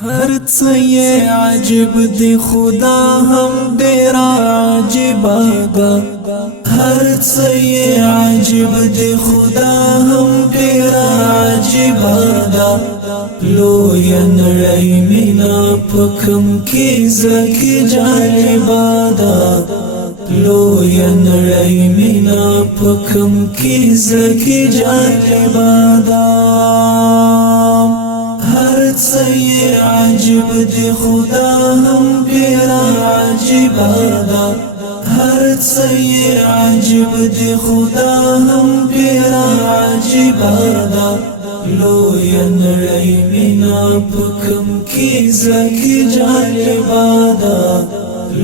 هر څه یې عجب دی خدا هم ډېر عجیب ده هر څه یې عجب دی خدا هم ډېر عجیب ده لوی نړۍ مینا په کوم کې زکه جالب ده لوی نړۍ مینا په کوم کې زکه جالب ده هر څه یې عجب دی خدا هم ډېر عجیب ده هر څه یې عجب دی خدا هم ډېر عجیب ده لوی نړۍ مینا په کوم کې زکه جالب ده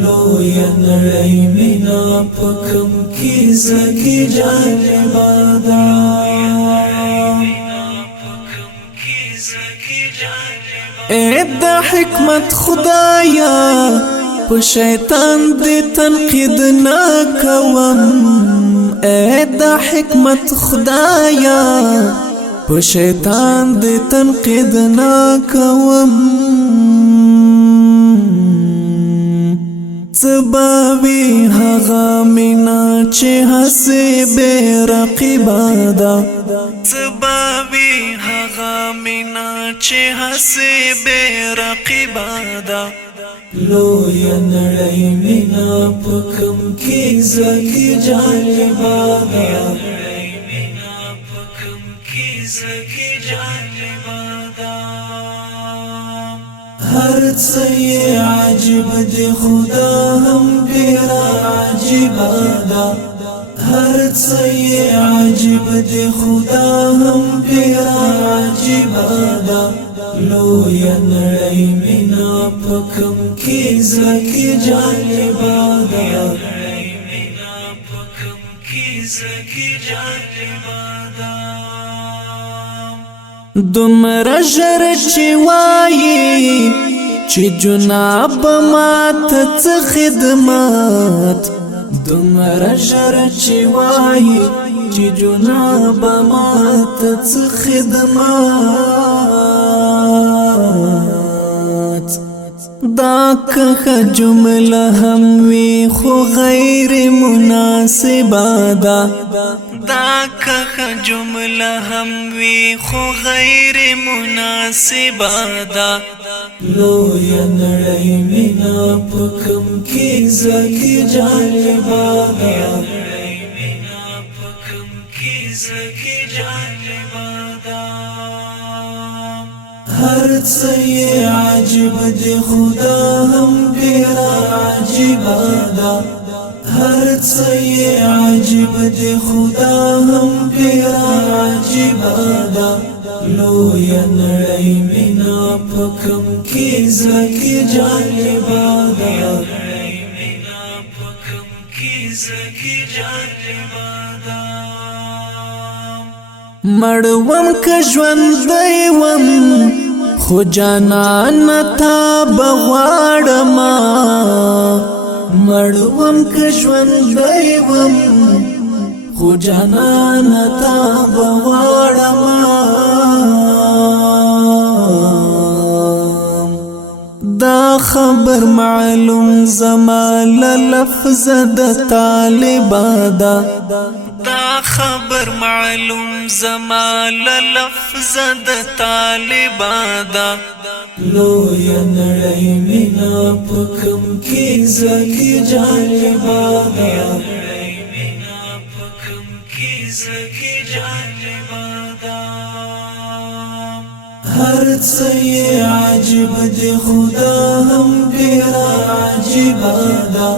لوی نړۍ مینا په کوم کې زکه جالب ده اے دا حکمت خدایا په شیطان دې تنقید نه کوم اے دا حکمت خدایا په شیطان دې تنقید نه کوم سباوی هغه مینا چې حسې بے رقیبه ده سباوی هغه مینا چې حسې بے رقیبه ده لوی نړۍ مینا په کوم کې زکه جالبه ده هر څه یې عجب دی خدا هم ډېر عجیب ده هر څه یې عجب دی خدا هم ډېر عجیب ده لوی نړۍ مینا په کوم کې زکه جالب ده دومره ژر چې وایي چې جناب ماته څه خدمت دومره ژر چې وایي چې جناب ماته څه خدمت دا که جمله هم وي خو غیر مناسبه ده دا که جمله هم وي خو غیر مناسبه ده لوی نړۍ مینا په کوم کې زکه جالبه ده هر څه یې عجب دی خدا هم ډېر عجیب ده هر څه یې عجب دی خدا هم ډېر عجیب ده لوی نړۍ مینا په کوم کې زکه جالبه ده مړوم که ژوندی وم خو جانان تا بغواړم مړوم که ژوندی وم خو جانان تا بغواړم دا خبر معلوم زما لفظ د طالبه ده دا خبر معلوم زما لفظ د طالبه ده لوی نړۍ مینا په کوم کې زکه جالبه ده هر څه یې عجب دی خدا هم ډېر عجیب ده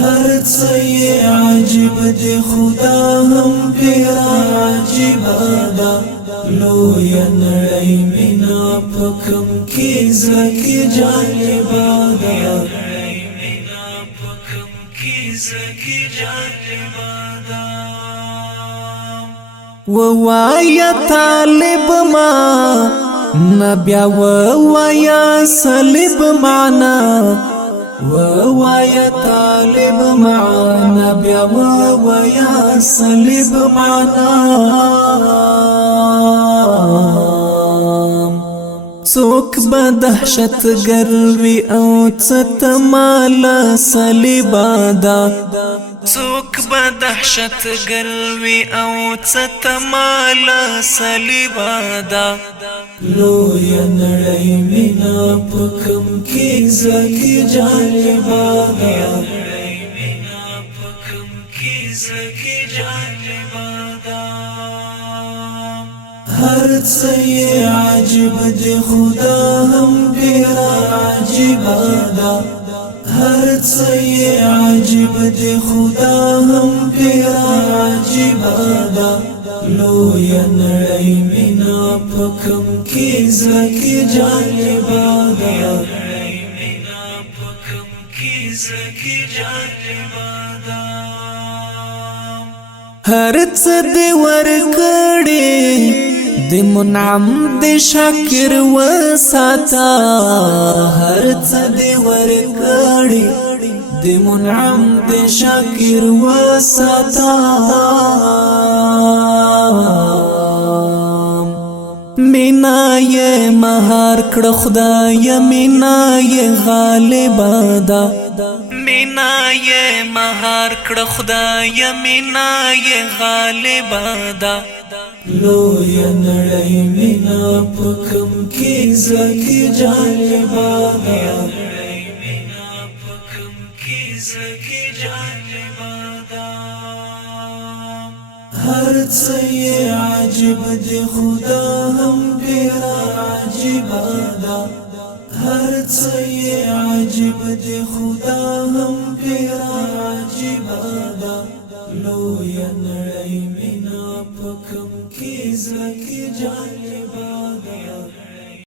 هر څه یې عجب دی خدا هم ډېر عجیب ده لوی نړۍ مینا په کوم کې زکه جالبه ده ووایا طالب ما نبیا ووایا صلیب معنا ووایا طالب معنا بیا ووایا صلیب معنا څوک به دهشت گروي او ستمال صلیبا دا څوک به دهشت گروي او ستمال صلیبا دا لوی نړۍ مینا پکم کې زکی جالبا دا هر څه عجب دی خدا هم ډیر عجیب دا هر څه عجب دی خدا هم ډیر عجیب دا لوی نړۍ مینا پکم کې زکی جالب دا هر څه دی ورکړې د منعم د شاکر وساتا هر څه دی ورکړې د منعم د شاکر وساتا مینا یې مهار کړ خدای مینا یې غالب ده مینا یې مهار کړ خدای مینا یې غالب ده لوی نړۍ مینا پکم کې زکی جالب ده هر څه عجب دی خدا هم ډیر عجیب ده هر څه عجب دی خدا هم ډیر عجیب ده لوی نړۍ مینا پکم کې زکی جالب